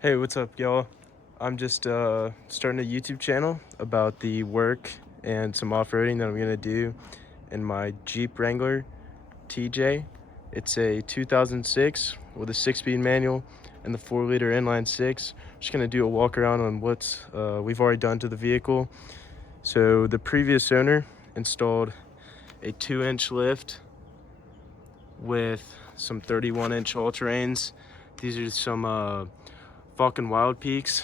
Hey, what's up, y'all? I'm just starting a YouTube channel about the work and some off-roading that I'm gonna do in my Jeep Wrangler TJ. It's a 2006 with a 6-speed manual and the 4-liter inline six. Just gonna do a walk around on what we've already done to the vehicle. So the previous owner installed a 2-inch lift with some 31-inch all-terrains. These are some Falcon Wild Peaks.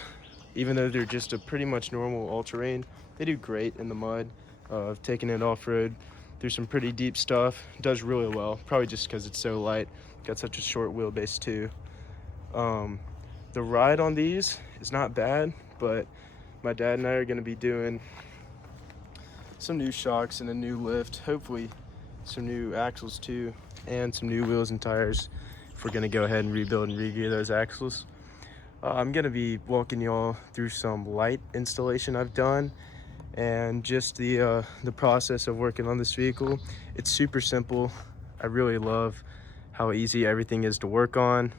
Even though they're just a pretty much normal all-terrain, they do great in the mud. I've taken it off-road through some pretty deep stuff. It does really well, probably just because it's so light. Got such a short wheelbase too. Um, the ride on these is not bad, but my dad and I are going to be doing some new shocks and a new lift, hopefully some new axles too, and some new wheels and tires if we're going to go ahead and rebuild and re-gear those axles. I'm gonna be walking y'all through some light installation I've done and just the process of working on this vehicle. It's super simple. I really love how easy everything is to work on.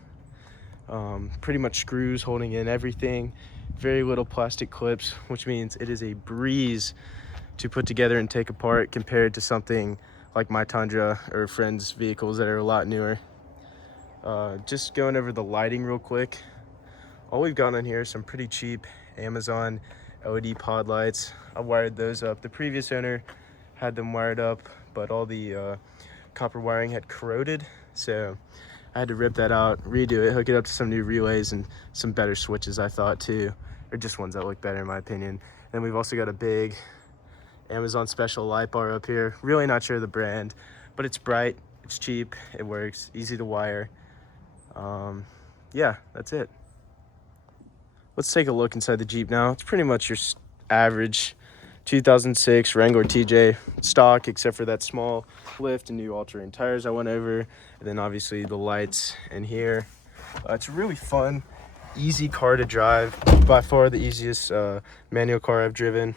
Pretty much screws holding in everything. Very little plastic clips, which means it is a breeze to put together and take apart compared to something like my Tundra or friends' vehicles that are a lot newer. Just going over the lighting real quick. All we've got on here is some pretty cheap Amazon LED pod lights. I wired those up. The previous owner had them wired up, but all the copper wiring had corroded, so I had to rip that out, redo it, hook it up to some new relays and some better switches, I thought, too, or just ones that look better in my opinion. Then we've also got a big Amazon special light bar up here. Really not sure the brand, but it's bright, it's cheap, it works, easy to wire. Yeah, that's it. Let's take a look inside the Jeep now. It's pretty much your average 2006 Wrangler TJ stock, except for that small lift and new all-terrain tires I went over, and then obviously the lights in here. It's a really fun, easy car to drive. By far the easiest manual car I've driven.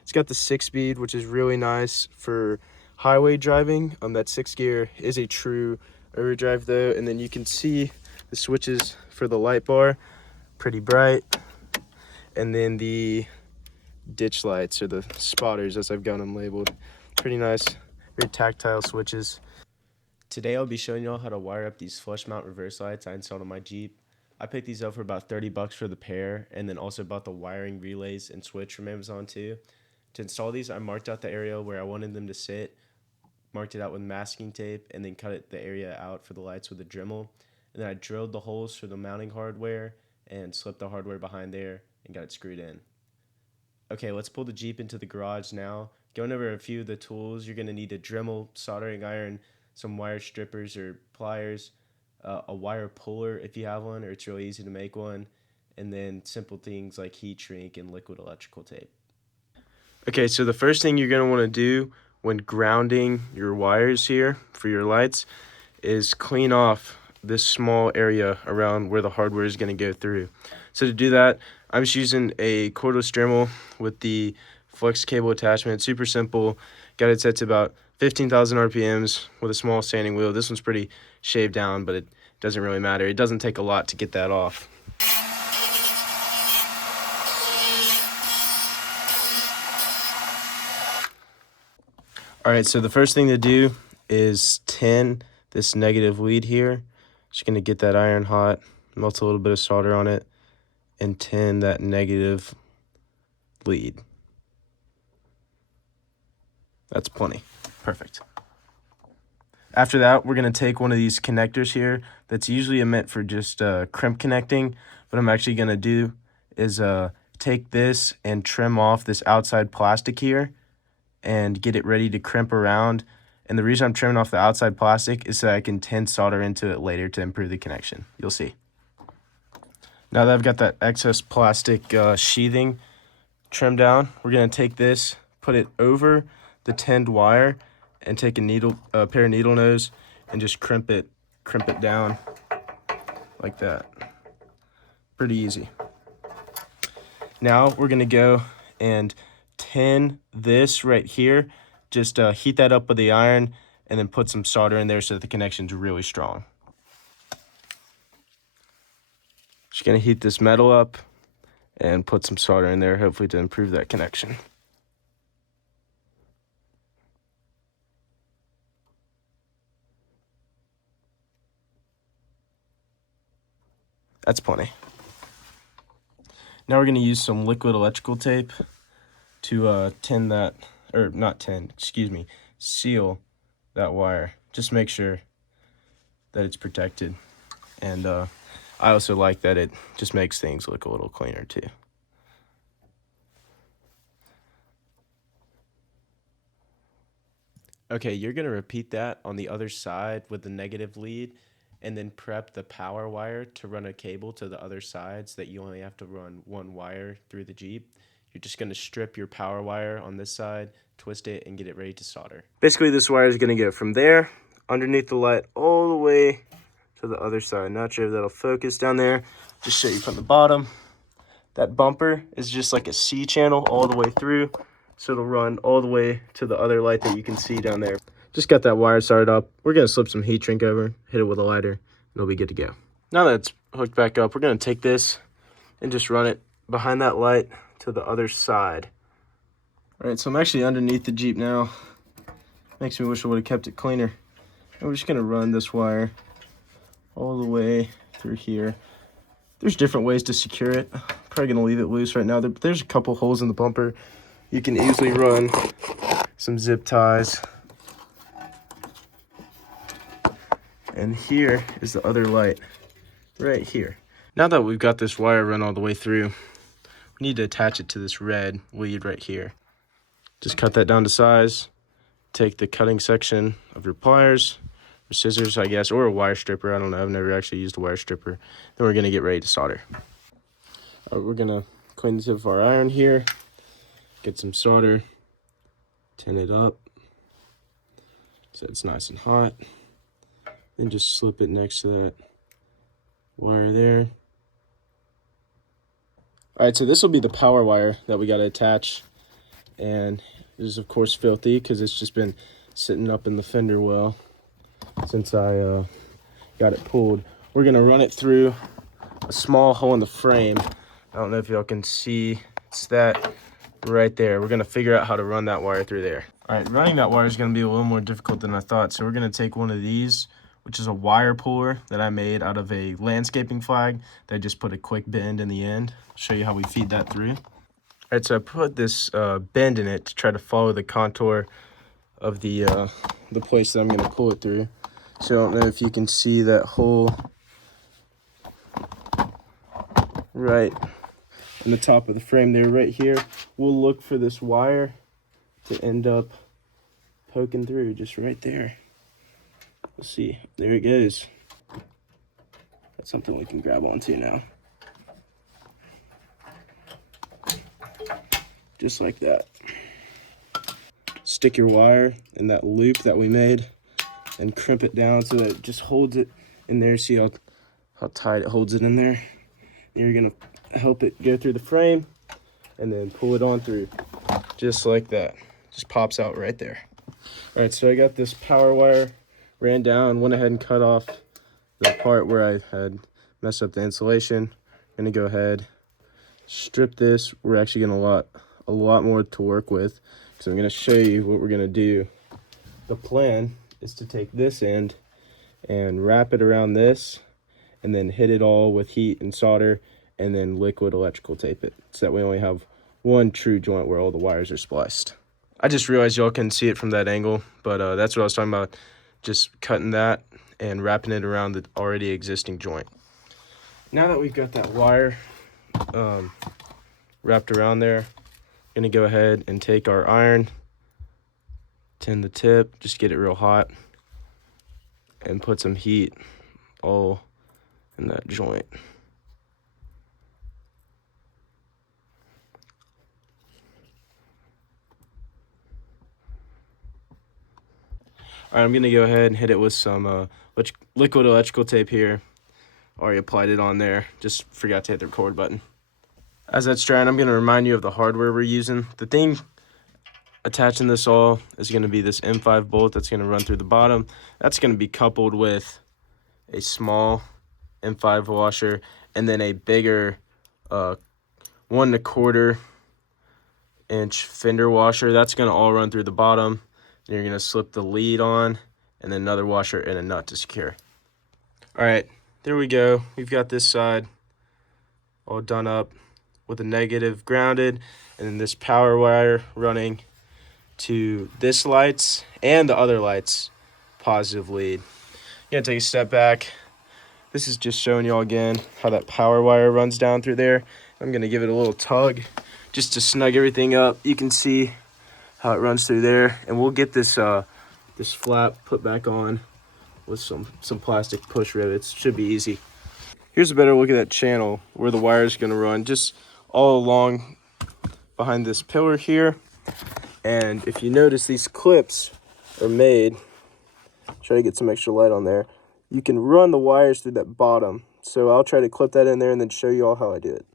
It's got the 6-speed, which is really nice for highway driving. That 6th gear is a true overdrive though, and then you can see the switches for the light bar. Pretty bright. And then the ditch lights, or the spotters as I've got them labeled, pretty nice, very tactile switches. Today I'll be showing y'all how to wire up these flush mount reverse lights I installed on my Jeep. I picked these up for about 30 bucks for the pair, and then also bought the wiring relays and switch from Amazon too. To install these, I marked out the area where I wanted them to sit, marked it out with masking tape, and then cut the area out for the lights with a Dremel. And then I drilled the holes for the mounting hardware and slipped the hardware behind there and got it screwed in. Okay, let's pull the Jeep into the garage now. Going over a few of the tools, you're going to need a Dremel, soldering iron, some wire strippers or pliers, a wire puller if you have one, or it's really easy to make one, and then simple things like heat shrink and liquid electrical tape. Okay, so the first thing you're going to want to do when grounding your wires here for your lights is clean off this small area around where the hardware is going to go through. So to do that, I'm just using a cordless Dremel with the flex cable attachment. Super simple. Got it set to about 15,000 RPMs with a small sanding wheel. This one's pretty shaved down, but it doesn't really matter. It doesn't take a lot to get that off. All right, so the first thing to do is tin this negative lead here. Just gonna get that iron hot, melt a little bit of solder on it, and tin that negative lead. That's plenty. Perfect. After that, we're gonna take one of these connectors here that's usually meant for just crimp connecting. What I'm actually gonna do is take this and trim off this outside plastic here and get it ready to crimp around. And the reason I'm trimming off the outside plastic is so I can tin solder into it later to improve the connection. You'll see. Now that I've got that excess plastic sheathing trimmed down, we're gonna take this, put it over the tinned wire, and take a pair of needle nose and just crimp it down like that. Pretty easy. Now we're gonna go and tin this right here. Just heat that up with the iron and then put some solder in there so that the connection's really strong. Just gonna heat this metal up and put some solder in there, hopefully to improve that connection. That's plenty. Now we're gonna use some liquid electrical tape to tin that, or not tin, excuse me, seal that wire. Just make sure that it's protected. And I also like that it just makes things look a little cleaner too. Okay, you're gonna repeat that on the other side with the negative lead, and then prep the power wire to run a cable to the other side so that you only have to run one wire through the Jeep. You're just gonna strip your power wire on this side, twist it, and get it ready to solder. Basically, this wire is gonna go from there, underneath the light, all the way to the other side. Not sure if that'll focus down there. Just show you from the bottom. That bumper is just like a C channel all the way through. So it'll run all the way to the other light that you can see down there. Just got that wire started up. We're gonna slip some heat shrink over, hit it with a lighter, and it'll be good to go. Now that it's hooked back up, we're gonna take this and just run it behind that light to the other side. All right, so I'm actually underneath the Jeep now. Makes me wish I would have kept it cleaner. And we're just gonna run this wire all the way through here. There's different ways to secure it. Probably gonna leave it loose right now. There's a couple holes in the bumper. You can easily run some zip ties. And here is the other light, right here. Now that we've got this wire run all the way through, we need to attach it to this red lead right here. Just cut that down to size. Take the cutting section of your pliers, or scissors, I guess, or a wire stripper. I don't know, I've never actually used a wire stripper. Then we're gonna get ready to solder. All right, we're gonna clean the tip of our iron here. Get some solder, tin it up so it's nice and hot. Then just slip it next to that wire there. All right, so this will be the power wire that we got to attach. And this is, of course, filthy because it's just been sitting up in the fender well since I got it pulled. We're going to run it through a small hole in the frame. I don't know if y'all can see. It's that right there. We're going to figure out how to run that wire through there. All right, running that wire is going to be a little more difficult than I thought. So we're going to take one of these, which is a wire puller that I made out of a landscaping flag that I just put a quick bend in the end. I'll show you how we feed that through. All right, so I put this bend in it to try to follow the contour of the place that I'm going to pull it through. So I don't know if you can see that hole right in the top of the frame there, right here. We'll look for this wire to end up poking through just right there. Let's see, there it goes. That's something we can grab onto now. Just like that. Stick your wire in that loop that we made and crimp it down so that it just holds it in there. See how tight it holds it in there? You're gonna help it go through the frame and then pull it on through, just like that. Just pops out right there. All right, so I got this power wire ran down, went ahead and cut off the part where I had messed up the insulation. I'm gonna go ahead, strip this. We're actually gonna a lot more to work with, so I'm gonna show you what we're gonna do. The plan is to take this end and wrap it around this, and then hit it all with heat and solder, and then liquid electrical tape it, so that we only have one true joint where all the wires are spliced. I just realized y'all couldn't see it from that angle, but that's what I was talking about. Just cutting that and wrapping it around the already existing joint. Now that we've got that wire wrapped around there, I'm gonna go ahead and take our iron, tin the tip, just get it real hot, and put some heat all in that joint. All right, I'm gonna go ahead and hit it with some liquid electrical tape here. Already applied it on there, just forgot to hit the record button. As that's drying, I'm gonna remind you of the hardware we're using. The thing attaching this all is gonna be this M5 bolt that's gonna run through the bottom. That's gonna be coupled with a small M5 washer and then a bigger 1 1/4 inch fender washer. That's going to all run through the bottom. Then you're going to slip the lead on, and then another washer and a nut to secure. All right, there we go. We've got this side all done up with a negative grounded, and then this power wire running to this lights and the other lights positive lead. Gonna take a step back. This is just showing you all again how that power wire runs down through there. I'm gonna give it a little tug just to snug everything up. You can see how it runs through there, and we'll get this this flap put back on with some plastic push rivets. Should be easy. Here's a better look at that channel where the wire is gonna run, just all along behind this pillar here. And if you notice, these clips are made, try to get some extra light on there, you can run the wires through that bottom. So I'll try to clip that in there and then show you all how I do it.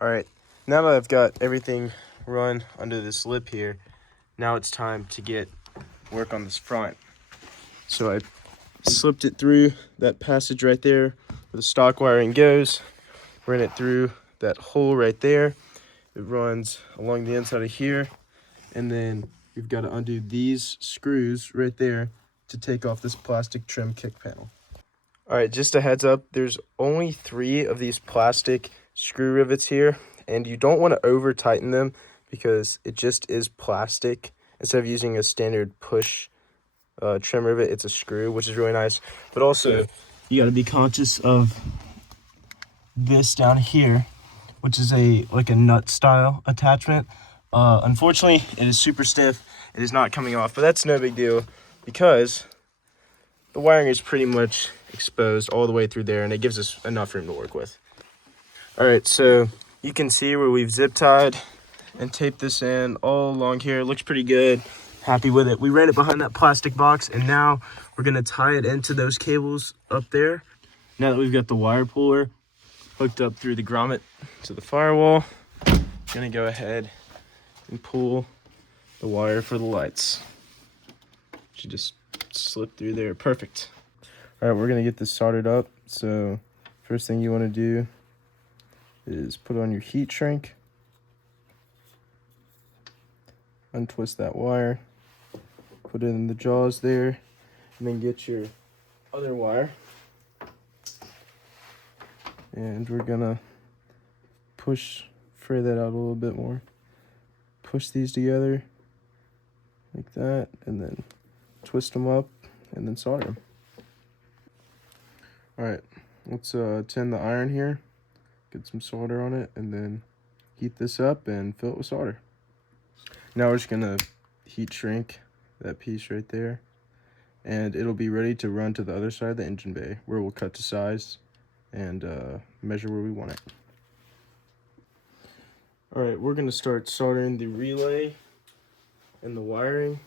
All right, now that I've got everything run under this lip here, now it's time to get work on this front. So I slipped it through that passage right there where the stock wiring goes, ran it through that hole right there. It runs along the inside of here, and then you've got to undo these screws right there to take off this plastic trim kick panel. All right, just a heads up, there's only 3 of these plastic screw rivets here, and you don't want to over tighten them because it just is plastic. Instead of using a standard push trim rivet, it's a screw, which is really nice. But also, you got to be conscious of this down here, which is like a nut style attachment. Unfortunately, it is super stiff. It is not coming off, but that's no big deal because the wiring is pretty much exposed all the way through there, and it gives us enough room to work with. All right, so you can see where we've zip tied and taped this in all along here. It looks pretty good. Happy with it. We ran it behind that plastic box, and now we're gonna tie it into those cables up there. Now that we've got the wire puller hooked up through the grommet to the firewall, gonna go ahead and pull the wire for the lights. Should just slip through there. Perfect. All right, we're gonna get this soldered up. So first thing you want to do is put on your heat shrink, untwist that wire, put it in the jaws there, and then get your other wire, and we're gonna fray that out a little bit more, push these together like that, and then twist them up and then solder them. All right, let's tin the iron here, get some solder on it, and then heat this up and fill it with solder. Now we're just gonna heat shrink that piece right there, and it'll be ready to run to the other side of the engine bay where we'll cut to size and measure where we want it. All right, we're gonna start soldering the relay and the wiring.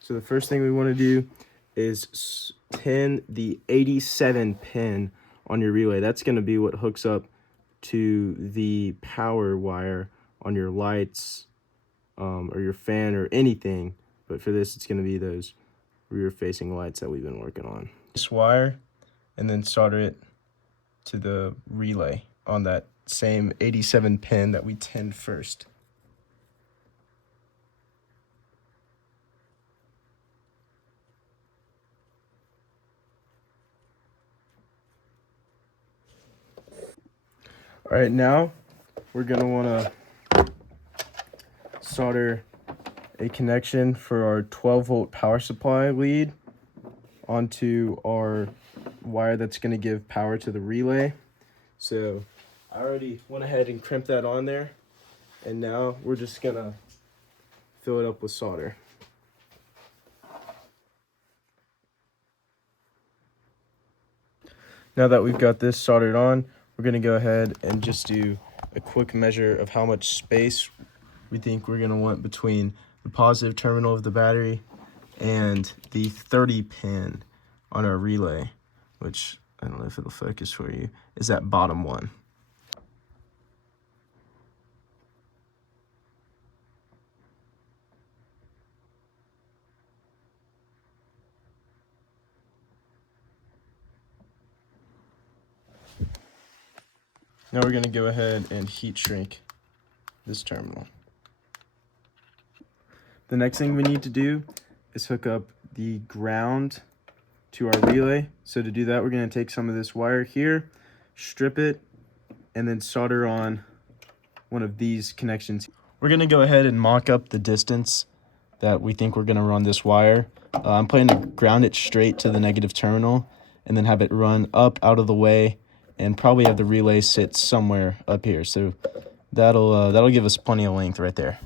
So the first thing we wanna do is tin the 87 pin on your relay. That's gonna be what hooks up to the power wire on your lights or your fan or anything. But for this, it's gonna be those rear facing lights that we've been working on. This wire, and then solder it to the relay on that same 87 pin that we tinned first. All right, now we're gonna wanna solder a connection for our 12-volt power supply lead onto our wire that's gonna give power to the relay. So I already went ahead and crimped that on there, and now we're just gonna fill it up with solder. Now that we've got this soldered on, we're gonna go ahead and just do a quick measure of how much space we think we're gonna want between the positive terminal of the battery and the 30 pin on our relay, which I don't know if it'll focus for you, is that bottom one. Now we're going to go ahead and heat shrink this terminal. The next thing we need to do is hook up the ground to our relay. So to do that, we're going to take some of this wire here, strip it, and then solder on one of these connections. We're going to go ahead and mock up the distance that we think we're going to run this wire. I'm planning to ground it straight to the negative terminal and then have it run up out of the way and probably have the relay sit somewhere up here. So that'll give us plenty of length right there.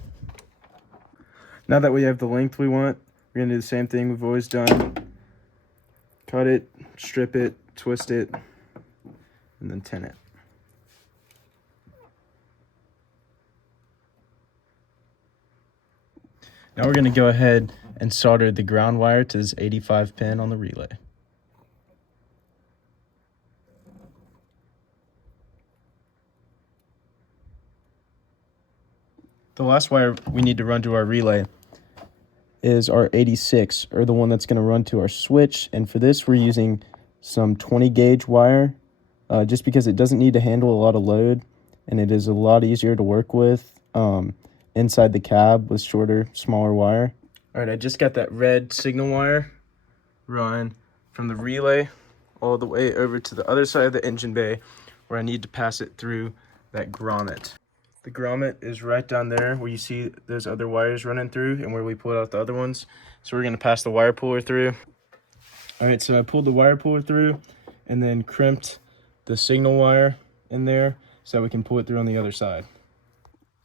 Now that we have the length we want, we're going to do the same thing we've always done. Cut it, strip it, twist it, and then tin it. Now we're going to go ahead and solder the ground wire to this 85 pin on the relay. The last wire we need to run to our relay is our 86, or the one that's going to run to our switch. And for this, we're using some 20 gauge wire, just because it doesn't need to handle a lot of load, and it is a lot easier to work with inside the cab with shorter, smaller wire. All right, I just got that red signal wire run from the relay all the way over to the other side of the engine bay, where I need to pass it through that grommet. The grommet is right down there where you see those other wires running through and where we pulled out the other ones. So we're going to pass the wire puller through. All right, so I pulled the wire puller through and then crimped the signal wire in there so we can pull it through on the other side.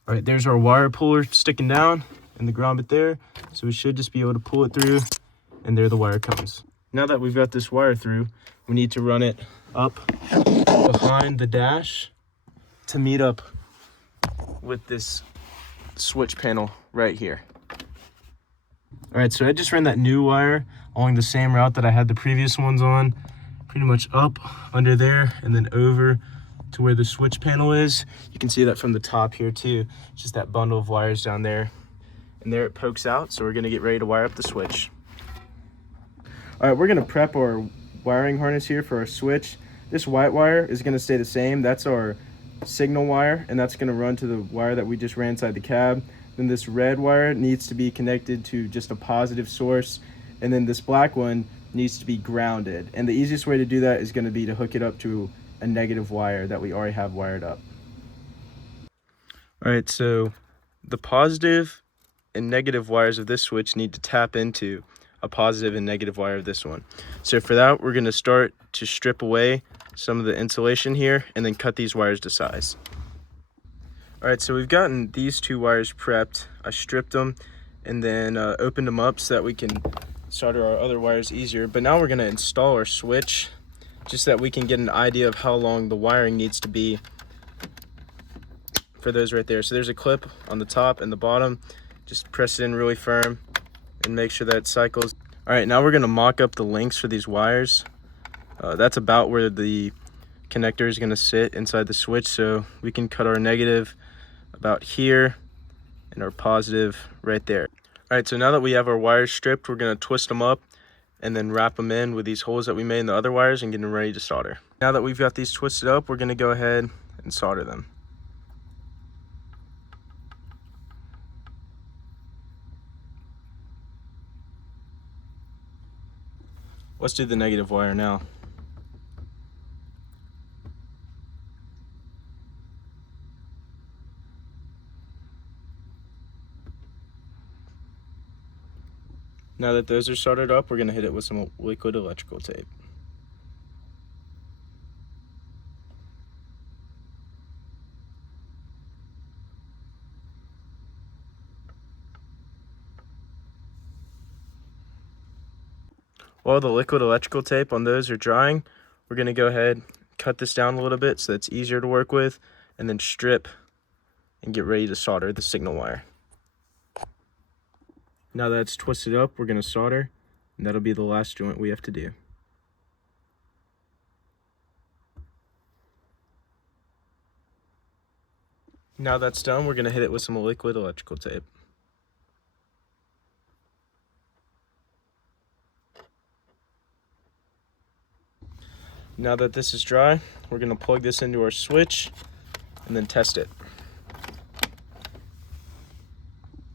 All right, there's our wire puller sticking down in the grommet there. So we should just be able to pull it through, and there the wire comes. Now that we've got this wire through, we need to run it up behind the dash to meet up with this switch panel right here. All right, so I just ran that new wire along the same route that I had the previous ones on, pretty much up under there and then over to where the switch panel is. You can see that from the top here too, just that bundle of wires down there. And there it pokes out, so we're gonna get ready to wire up the switch. All right, we're gonna prep our wiring harness here for our switch. This white wire is gonna stay the same. That's our signal wire, and that's going to run to the wire that we just ran inside the cab. Then this red wire needs to be connected to just a positive source, and then this black one needs to be grounded. And the easiest way to do that is going to be to hook it up to a negative wire that we already have wired up. All right, so the positive and negative wires of this switch need to tap into a positive and negative wire of this one. So for that, we're going to start to strip away some of the insulation here and then cut these wires to size. All right, so we've gotten these two wires prepped. I stripped them and then opened them up so that we can solder our other wires easier. But now we're going to install our switch just so that we can get an idea of how long the wiring needs to be for those right there. So there's a clip on the top and the bottom. Just press it in really firm and make sure that it cycles. All right, now we're going to mock up the lengths for these wires. That's about where the connector is going to sit inside the switch, so we can cut our negative about here and our positive right there. All right, so now that we have our wires stripped, we're going to twist them up and then wrap them in with these holes that we made in the other wires and get them ready to solder. Now that we've got these twisted up, we're going to go ahead and solder them. Let's do the negative wire now. Now that those are soldered up, we're going to hit it with some liquid electrical tape. While the liquid electrical tape on those are drying, we're going to go ahead, cut this down a little bit so it's easier to work with, and then strip and get ready to solder the signal wire. Now that it's twisted up, we're going to solder, and that'll be the last joint we have to do. Now that's done, we're going to hit it with some liquid electrical tape. Now that this is dry, we're going to plug this into our switch and then test it.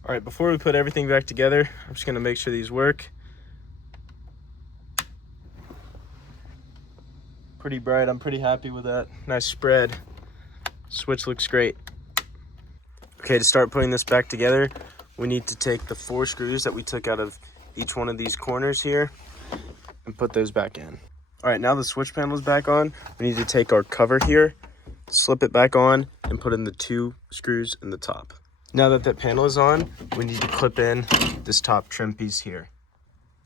All right, before we put everything back together, I'm just gonna make sure these work. Pretty bright, I'm pretty happy with that. Nice spread. Switch looks great. Okay, to start putting this back together, we need to take the 4 screws that we took out of each one of these corners here and put those back in. All right, now the switch panel is back on. We need to take our cover here, slip it back on, and put in the 2 screws in the top. Now that panel is on, we need to clip in this top trim piece here.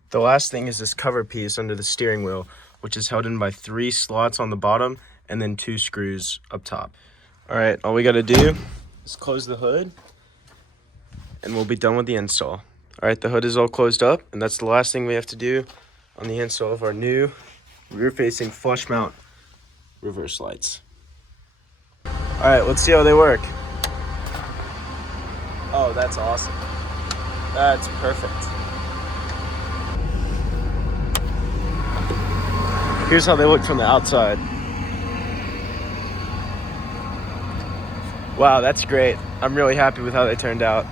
The last thing is this cover piece under the steering wheel, which is held in by 3 slots on the bottom and then 2 screws up top. All right, all we gotta do is close the hood and we'll be done with the install. All right, the hood is all closed up, and that's the last thing we have to do on the install of our new rear-facing flush mount reverse lights. All right, let's see how they work. Oh, that's awesome. That's perfect. Here's how they look from the outside. Wow, that's great. I'm really happy with how they turned out.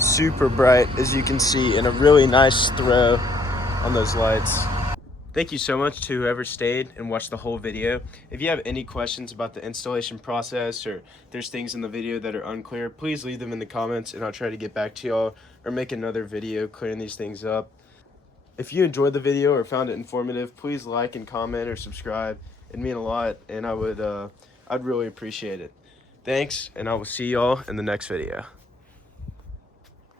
Super bright, as you can see, and a really nice throw on those lights. Thank you so much to whoever stayed and watched the whole video. If you have any questions about the installation process, or there's things in the video that are unclear, please leave them in the comments and I'll try to get back to y'all or make another video clearing these things up. If you enjoyed the video or found it informative, please like and comment or subscribe. It'd mean a lot, and I'd really appreciate it. Thanks, and I will see y'all in the next video.